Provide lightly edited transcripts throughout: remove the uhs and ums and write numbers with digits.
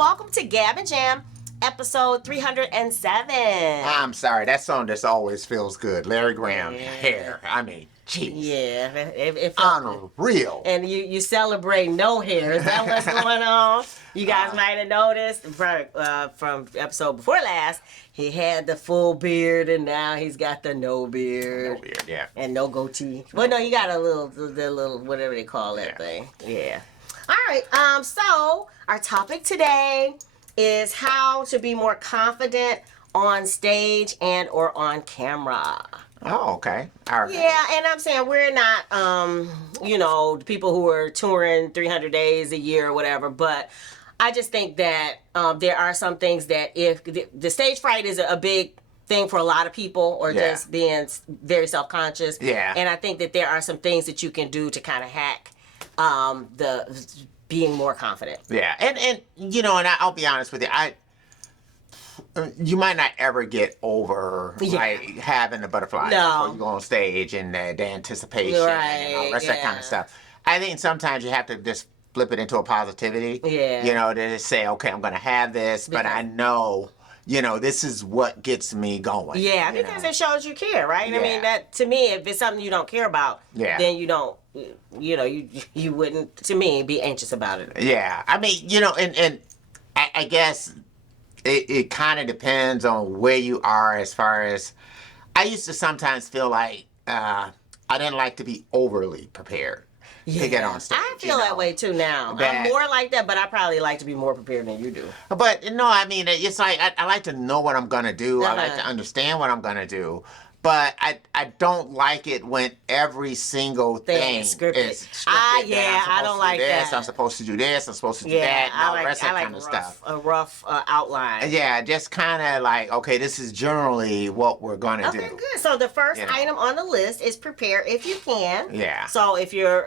welcome to Gab and Jam, episode 307. I'm sorry, that song just always feels good. Larry Graham, hair. I mean, jeez. Yeah, it felt unreal. And you celebrate no hair. Is that what's going on? You guys might have noticed from episode before last, he had the full beard, and now he's got the no beard. No beard, yeah. And no goatee. Well, no, you got the little whatever they call that thing. Yeah. All right. So our topic today is how to be more confident on stage and or on camera. Oh, okay. All right. Yeah, and I'm saying we're not, people who are touring 300 days a year or whatever, but I just think that there are some things that if the stage fright is a big thing for a lot of people, or just being very self-conscious. Yeah. And I think that there are some things that you can do to kind of hack the being more confident. Yeah, and I'll be honest with you, you might not ever get over like having the butterflies before you go on stage and the anticipation and all the rest of that kind of stuff. I think sometimes you have to just flip it into a positivity. Yeah. To just say, okay, I'm going to have this, but I know, this is what gets me going. Yeah, because it shows you care, right? Yeah. I mean, that to me, if it's something you don't care about, then you don't, you wouldn't, to me, be anxious about it. Yeah, I mean, and I guess it kind of depends on where you are as far as, I used to sometimes feel like I didn't like to be overly prepared to get on stage. I feel that way too now. I'm more like that, but I probably like to be more prepared than you do. But no, I mean, it's like I like to know what I'm going to do. I like to understand what I'm going to do. But I don't like it when every single thing is scripted. I don't like that. I'm supposed to do this. I'm supposed to do that. And all the rest of that kind of stuff. A rough outline. Yeah, just kind of like, okay, this is generally what we're going to do. Okay, good. So the first item on the list is prepare if you can. Yeah. So if you're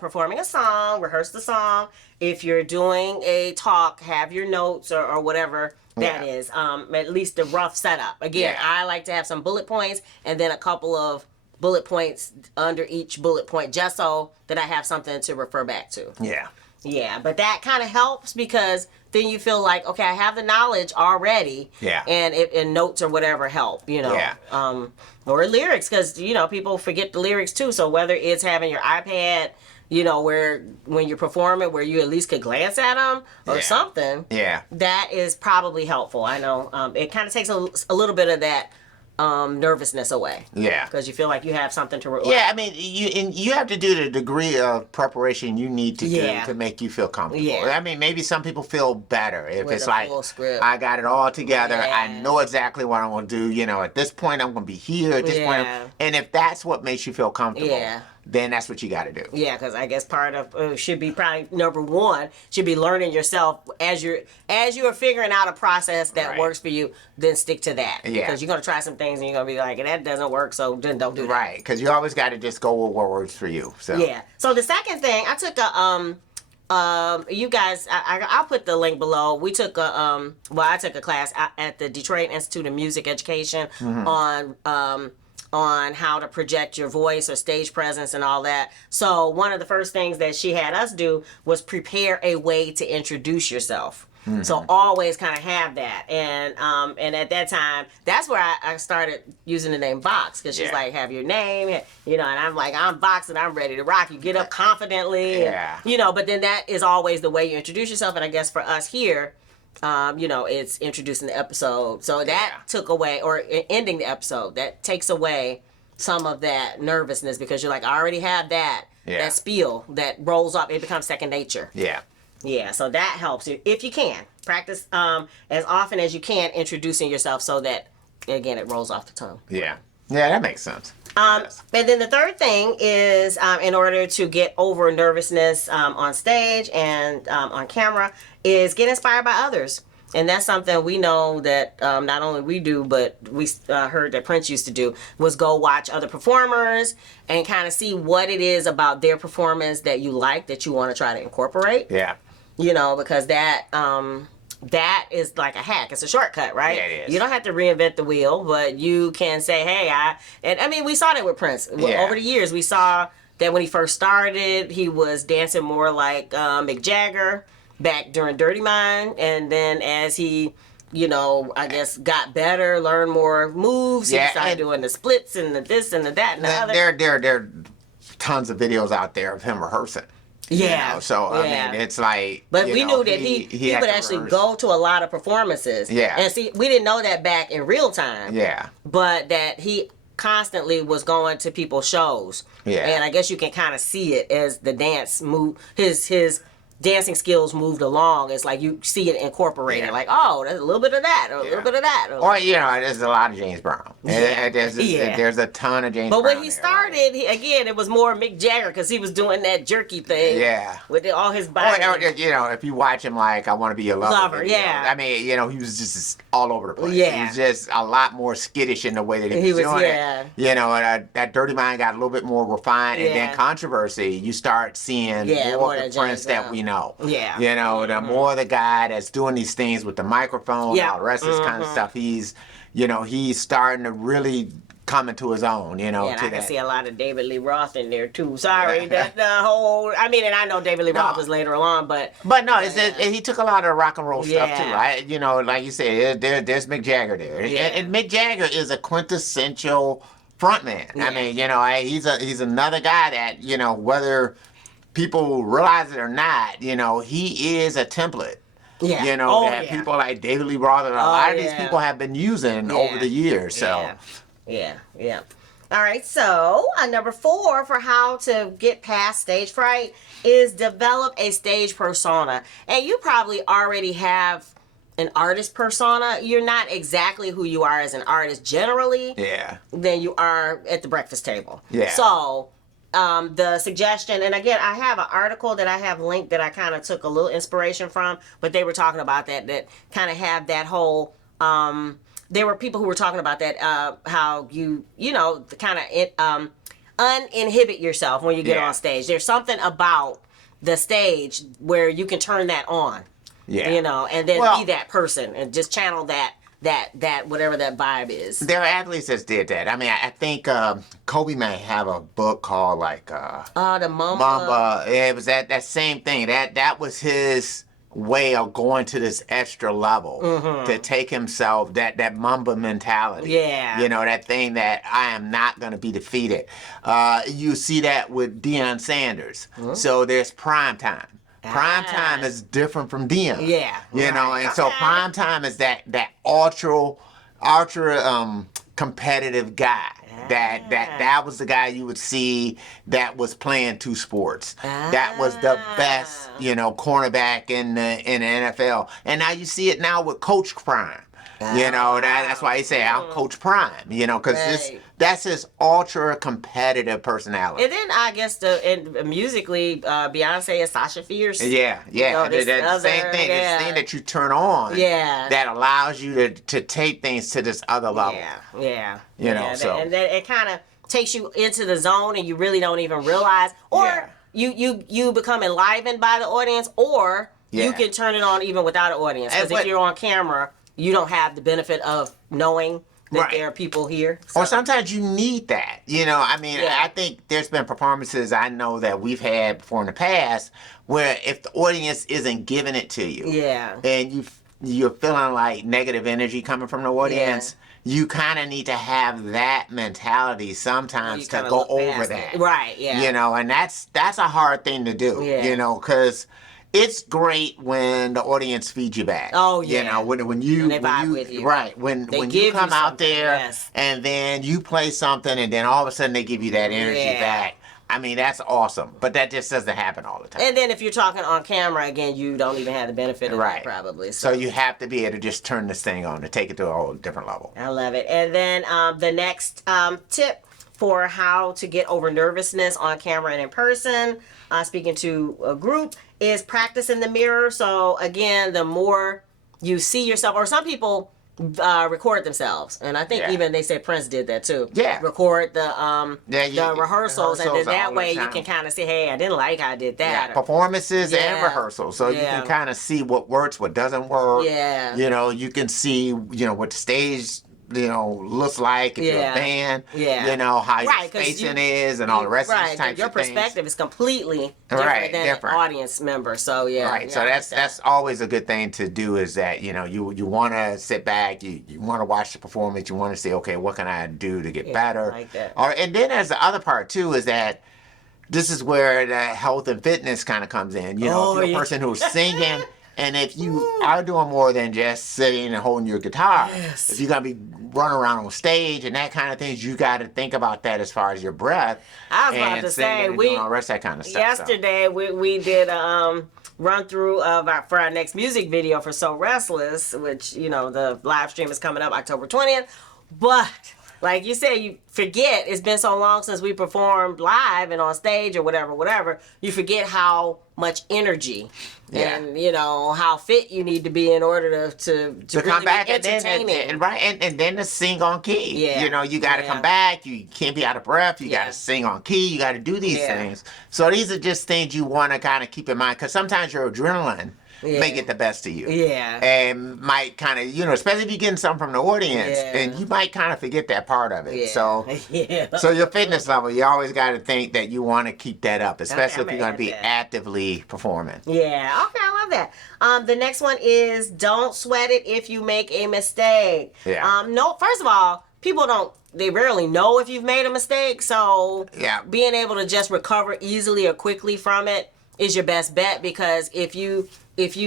performing a song, rehearse the song. If you're doing a talk, have your notes or whatever. That is, at least the rough setup. Again, I like to have some bullet points and then a couple of bullet points under each bullet point just so that I have something to refer back to. Yeah. Yeah, but that kind of helps because then you feel like, okay, I have the knowledge already. Yeah. And notes or whatever help, Yeah. Or lyrics, because, people forget the lyrics too. So whether it's having your iPad, where when you're performing, where you at least could glance at them or something. Yeah. That is probably helpful. I know it kind of takes a little bit of that nervousness away. Yeah. Because you feel like you have something to. Yeah, I mean, you have to do the degree of preparation you need to do to make you feel comfortable. Yeah. I mean, maybe some people feel better if it's like, I got it all together. I know exactly what I'm going to do. At this point, I'm going to be here. At this point, and if that's what makes you feel comfortable. Then that's what you got to do. Yeah, because I guess part of should be probably number one should be learning yourself as you're figuring out a process that works for you. Then stick to that. Yeah, because you're gonna try some things and you're gonna be like, that doesn't work, so then don't do that. Right, because you always got to just go with what works for you. So yeah. So the second thing, I took you guys, I'll put the link below. We took I took a class at the Detroit Institute of Music Education on how to project your voice or stage presence and all that. So one of the first things that she had us do was prepare a way to introduce yourself. So always kind of have that. And at that time, that's where I started using the name Vox, because she's like, have your name, and I'm like, I'm Vox and I'm ready to rock. You get up confidently, but then that is always the way you introduce yourself. And I guess for us here, it's introducing the episode. So that took away, or ending the episode, that takes away some of that nervousness, because you're like, I already have that spiel that rolls off. It becomes second nature. Yeah. Yeah, so that helps you. If you can, practice as often as you can introducing yourself so that, again, it rolls off the tongue. Yeah. Yeah, that makes sense. And then the third thing is, in order to get over nervousness on stage and on camera, is get inspired by others. And that's something we know that not only we do, but we heard that Prince used to do, was go watch other performers and kind of see what it is about their performance that you like, that you want to try to incorporate. Yeah. Because that is like a hack. It's a shortcut, right? Yeah, it is. You don't have to reinvent the wheel, but you can say, hey, we saw that with Prince. Over the years, we saw that when he first started, he was dancing more like Mick Jagger. back during Dirty Mind, and then as he, you know, I guess got better, learned more moves. He started doing the splits and the this and the that and the other. There are tons of videos out there of him rehearsing. Yeah. You know? So I mean, it's like. But we knew that he would actually go to a lot of performances. Yeah. And see, we didn't know that back in real time. Yeah. But that he constantly was going to people's shows. Yeah. And I guess you can kind of see it as the dance move. His dancing skills moved along. It's like you see it incorporated. Like, oh, there's a little bit of that, or a little bit of that. Or, you know, there's a lot of James Brown. There's a ton of James Brown. But when he started, again, it was more Mick Jagger because he was doing that jerky thing. Yeah. With all his body. Or, you know, if you watch him, like, I Want to Be Your Lover. Yeah. I mean, you know, he was just all over the place. Yeah. He was just a lot more skittish in the way that he was doing it. You know, and that Dirty Mind got a little bit more refined. And then Controversy, you start seeing more of the Prince that we know. Yeah. You know, the more the guy that's doing these things with the microphone and all the rest of this kind of stuff, he's starting to really come into his own, you know. Yeah, and I can see a lot of David Lee Roth in there too. Sorry, that the whole. I mean, and I know David Lee Roth was later on, but no, he took a lot of rock and roll stuff too, right? You know, like you said, there's Mick Jagger there, and Mick Jagger is a quintessential frontman. I mean, you know, he's another guy that, you know, whether people realize it or not, you know, he is a template. Yeah. You know, that people like David Lee Roth and a lot of these people have been using over the years. So. Yeah. All right, so number 4 for how to get past stage fright is develop a stage persona. And you probably already have an artist persona. You're not exactly who you are as an artist generally than you are at the breakfast table. Yeah. So the suggestion, and again, I have an article that I have linked that I kind of took a little inspiration from, but they were talking about that kind of have that whole, there were people who were talking about that, how you know, kind of uninhibit yourself when you get on stage. There's something about the stage where you can turn that on, you know, and then be that person and just channel that whatever that vibe is. There are athletes that did that. I mean, I think Kobe may have a book called like the Mamba. It was that same thing. That was his way of going to this extra level to take himself, that Mamba mentality. Yeah. You know, that thing that I am not going to be defeated. You see that with Deion Sanders. So there's prime time. Prime time is different from Deion. Yeah. You know, and so prime time is that ultra competitive guy. That was the guy you would see that was playing 2 sports. That was the best, you know, cornerback in the NFL. And now you see it now with Coach Prime. You know, that's why he say I'm Coach Prime, you know, because that's his ultra competitive personality. And then I guess musically, Beyonce is Sasha Fierce. Yeah. You know, that same thing. This thing that you turn on that allows you to take things to this other level. Yeah. You know, so. And then it kind of takes you into the zone and you really don't even realize. Or you become enlivened by the audience, or you can turn it on even without an audience. Because if you're on camera, you don't have the benefit of knowing that there are people here. So. Or sometimes you need that. You know, I mean, I think there's been performances I know that we've had before in the past where if the audience isn't giving it to you, and you're feeling like negative energy coming from the audience, you kind of need to have that mentality sometimes to go over that. Right, You know, and that's a hard thing to do, you know, because it's great when the audience feeds you back. Oh yeah. You know, when you vibe with you. Right. When you come out there and then you play something and then all of a sudden they give you that energy back. I mean, that's awesome. But that just doesn't happen all the time. And then if you're talking on camera, again, you don't even have the benefit of that probably. So you have to be able to just turn this thing on to take it to a whole different level. I love it. And then the next tip for how to get over nervousness on camera and in person, speaking to a group, is practice in the mirror. So again, the more you see yourself, or some people record themselves, and I think even they said Prince did that too. Yeah, record the rehearsals, and then that way you can kind of say, hey, I didn't like how I did that. Yeah, performances and rehearsals, so you can kind of see what works, what doesn't work. Yeah, you know, you can see, you know, what the stage looks like if you're a band. Yeah. You know, how your spacing is and all the rest of these types of things. Your perspective is completely different than an audience member. So, yeah. Right. So that's always a good thing to do is that, you want to sit back, you want to watch the performance, you want to say, okay, what can I do to get better? Like that. And then there's the other part, too, is that this is where the health and fitness kind of comes in. If you're a person who's singing, and if you are doing more than just sitting and holding your guitar, if you're going to be running around on stage and that kind of things, you got to think about that as far as your breath. I was about to say, doing all the rest of that kind of stuff. Yesterday, we did a run through for our next music video for So Restless, which, the live stream is coming up October 20th. But like you said, you forget, it's been so long since we performed live and on stage or whatever, you forget how much energy and, how fit you need to be in order to really come back be entertaining. and then to sing on key. Yeah. You got to come back. You can't be out of breath. You got to sing on key. You got to do these things. So these are just things you want to kind of keep in mind because sometimes your adrenaline may get the best of you. Yeah. And might kind of, especially if you're getting something from the audience, and you might kind of forget that part of it. Yeah. So your fitness level, you always got to think that you want to keep that up, especially if you're going to be actively performing. Yeah. Okay, I love that. The next one is don't sweat it if you make a mistake. Yeah. No, first of all, people they rarely know if you've made a mistake. So being able to just recover easily or quickly from it is your best bet because if you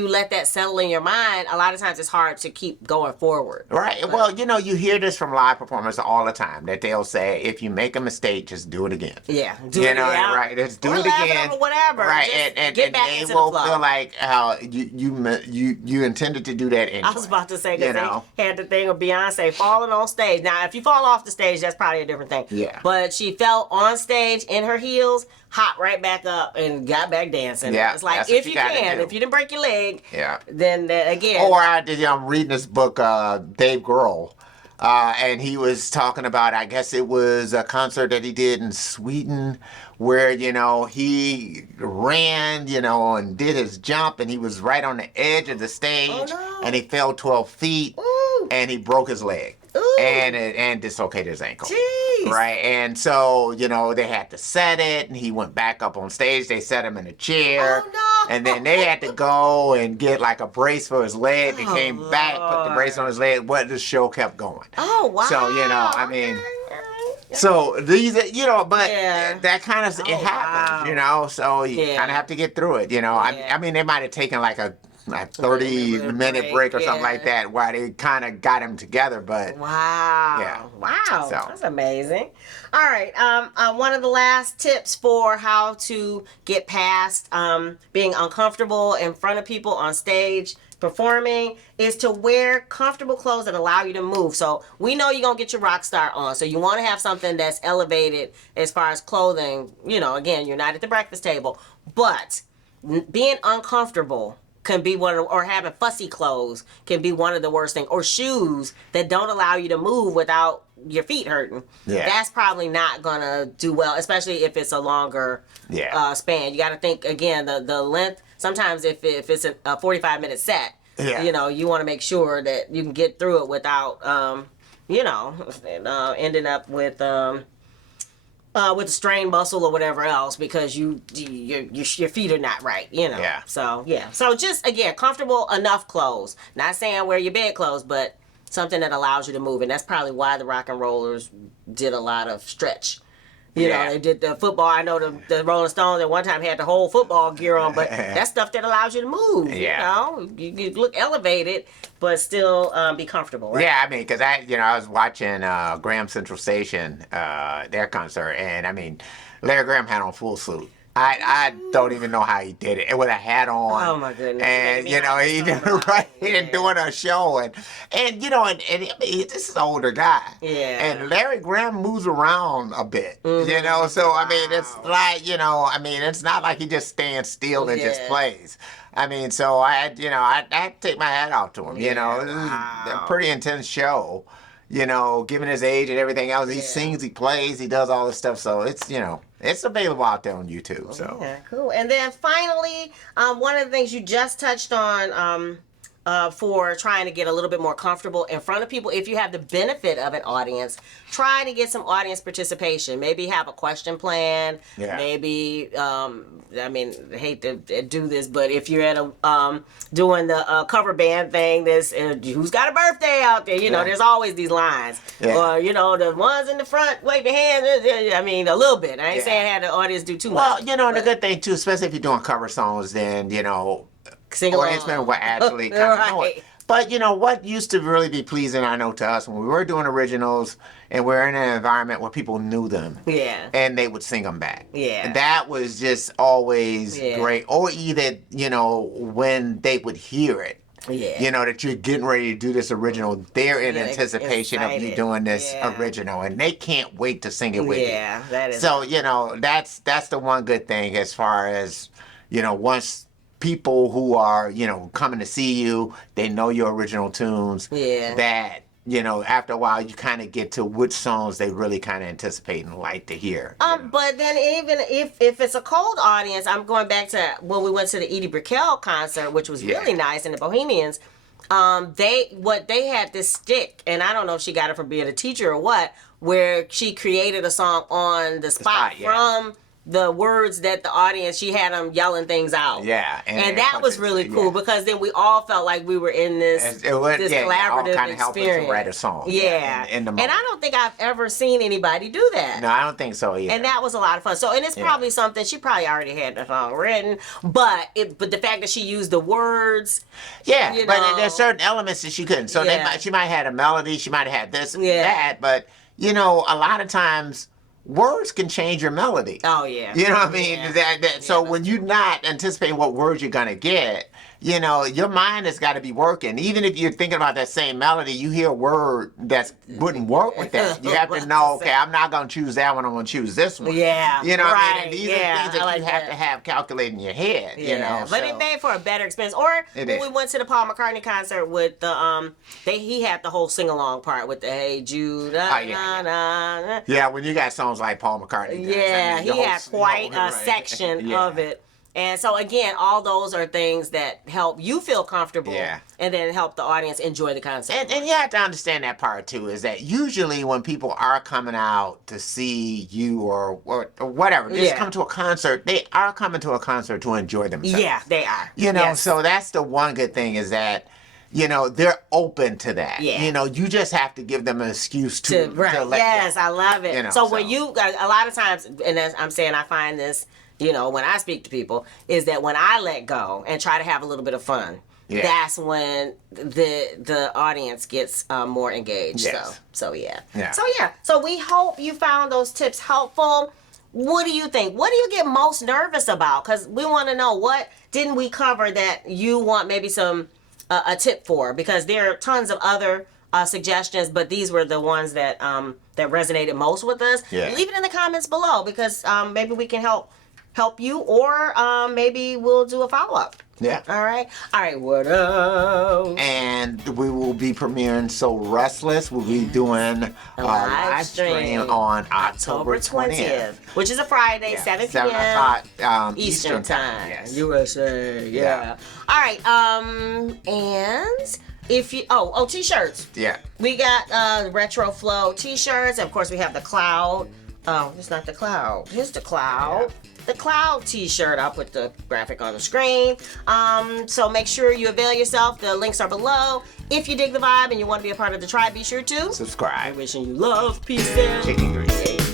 let that settle in your mind, a lot of times it's hard to keep going forward. Right. But, well, you hear this from live performers all the time that they'll say, if you make a mistake, just do it again. Yeah. Right. Just do it again. Or whatever. Right. Just and get back they into will the flow. feel like how you intended to do that anyway. I was about to say, because they had the thing of Beyonce falling on stage. Now, if you fall off the stage, that's probably a different thing. Yeah. But she fell on stage in her heels, hopped right back up, and got back dancing. Yeah. It's like, if you can, if you didn't break your leg, then again. Or I'm reading this book, Dave Grohl, and he was talking about, I guess it was a concert that he did in Sweden where, he ran, and did his jump, and he was right on the edge of the stage, and he fell 12 feet, and he broke his leg. And dislocated his ankle. Jeez. Right. And so, they had to set it and he went back up on stage. They set him in a chair. Oh, no. And then they had to go and get like a brace for his leg. They came back, put the brace on his leg. But the show kept going. Oh, wow. So, so these, that kind of, it happens, so you kind of have to get through it, I mean, they might have taken like a 30-minute break or something like that while they kind of got them together, but wow, so that's amazing. All right, one of the last tips for how to get past being uncomfortable in front of people on stage performing is to wear comfortable clothes that allow you to move. So we know you're gonna get your rock star on, so you want to have something that's elevated as far as clothing. Again, you're not at the breakfast table, but being uncomfortable can be or having fussy clothes can be one of the worst things, or shoes that don't allow you to move without your feet hurting. That's probably not gonna do well, especially if it's a longer span. You got to think again the length. Sometimes if it's a 45-minute set, you want to make sure that you can get through it without ending up with a strained muscle or whatever else because your feet are not right, So just again, comfortable enough clothes. Not saying wear your bed clothes, but something that allows you to move, and that's probably why the rock and rollers did a lot of stretch. They did the football. I know the Rolling Stones at one time had the whole football gear on, but that's stuff that allows you to move. You look elevated, but still be comfortable. Right? Yeah, I mean, because I was watching Graham Central Station, their concert, and I mean, Larry Graham had on full suit. I don't even know how he did it. With a hat on. Oh my goodness. And he doing a show and this is an older guy. Yeah. And Larry Graham moves around a bit. So I mean it's like, it's not like he just stands still and just plays. I mean, so I had to take my hat off to him. It was a pretty intense show. Given his age and everything else, he sings, he plays, he does all this stuff. So it's, it's available out there on YouTube. So yeah, cool. And then finally, one of the things you just touched on for trying to get a little bit more comfortable in front of people. If you have the benefit of an audience, try to get some audience participation. Maybe have a question plan. Yeah. Maybe, I mean, I hate to do this, but if you're at a doing the cover band thing, this who's got a birthday out there? You know, there's always these lines. Yeah. Or, you know, the ones in the front, wave your hands. I mean, a little bit. I ain't saying have the audience do too much. Well, you know, the good thing, too, especially if you're doing cover songs, then, you know, audience member will actually kind of know it. But, you know, what used to really be pleasing, I know, to us when we were doing originals and we're in an environment where people knew them. Yeah. And they would sing them back. Yeah. And that was just always great. Or either, you know, when they would hear it. Yeah. You know, that you're getting ready to do this original. They're in anticipation of you doing this original. And they can't wait to sing it with you. Yeah, that is. So, you know, that's the one good thing as far as, you know, once people who are, you know, coming to see you, they know your original tunes. Yeah. That, you know, after a while, you kind of get to which songs they really kind of anticipate and like to hear. But then even if it's a cold audience, I'm going back to when we went to the Edie Brickell concert, which was really nice, and the Bohemians, they had this stick, and I don't know if she got it from being a teacher or what, where she created a song on the spot from the words that the audience, she had them yelling things out. Yeah. And that was really cool because then we all felt like we were in this collaborative kind of experience. To write a song. Yeah. In the and I don't think I've ever seen anybody do that. No, I don't think so either. And that was a lot of fun. So, and it's probably something, she probably already had the song written, but the fact that she used the words. Yeah, but there's certain elements that she couldn't. So she might have had a melody, she might have had this, that, but, you know, a lot of times, words can change your melody. Oh, yeah. You know what I mean? So when you're not anticipating what words you're going to get, you know, your mind has got to be working. Even if you're thinking about that same melody, you hear a word that wouldn't work with that. You have to know, okay, I'm not going to choose that one, I'm going to choose this one. Yeah. You know what I mean? And these are things that you have to have calculated in your head, you know. But it made for a better experience. Or when we went to the Paul McCartney concert with the, he had the whole sing-along part with the Hey Jude. Yeah, when you got songs like Paul McCartney. Yeah, he had quite a section of it. And so, again, all those are things that help you feel comfortable and then help the audience enjoy the concert. And you have to understand that part, too, is that usually when people are coming out to see you or whatever, just come to a concert, they are coming to a concert to enjoy themselves. Yeah, they are. You know, so that's the one good thing is that, you know, they're open to that. Yeah. You know, you just have to give them an excuse to let go. I love it. You know, so when you, a lot of times, and as I'm saying, I find this, you know, when I speak to people, is that when I let go and try to have a little bit of fun, that's when the audience gets more engaged. Yes. So we hope you found those tips helpful. What do you think? What do you get most nervous about? Because we want to know, what didn't we cover that you want maybe some a tip for? Because there are tons of other suggestions, but these were the ones that that resonated most with us. Leave it in the comments below, because maybe we can help you, or maybe we'll do a follow-up. Yeah. All right, what else? And we will be premiering So Restless. We'll be doing a live stream on October 20th. Which is a Friday, 7 p.m. Eastern Time. Yes. USA. Yeah. All right, and if you, t-shirts. Yeah. We got Retro Flow t-shirts. Of course, we have the Cloud. Oh, it's not the Cloud. Here's the Cloud. Yeah. The Cloud t-shirt. I'll put the graphic on the screen. So make sure you avail yourself. The links are below. If you dig the vibe and you want to be a part of the tribe, be sure to subscribe. Wishing you love, peace, and chicken grease.